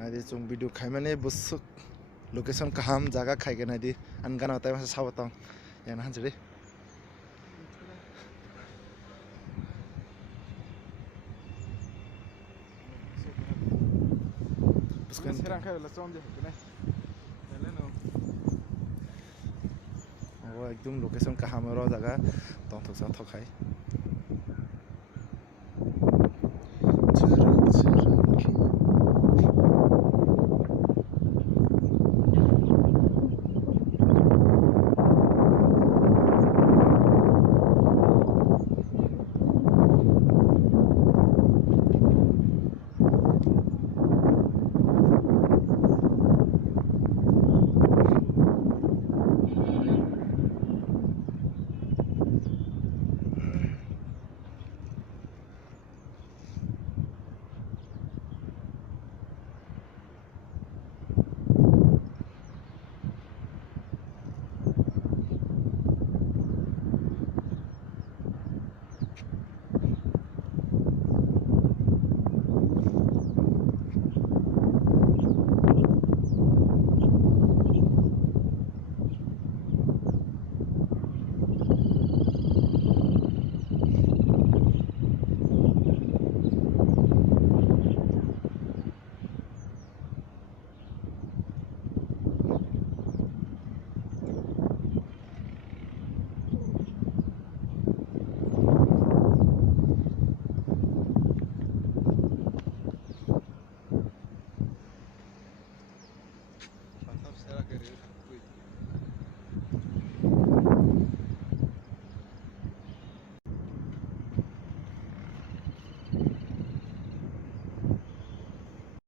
Nadi chung video khaimane busuk location kaham jaga khaiga nadi angana tai masa sawatang yana hanjari buskan serang khai la chom je kene hello oh ekdum location kaham ro jaga tong thok sa thok khai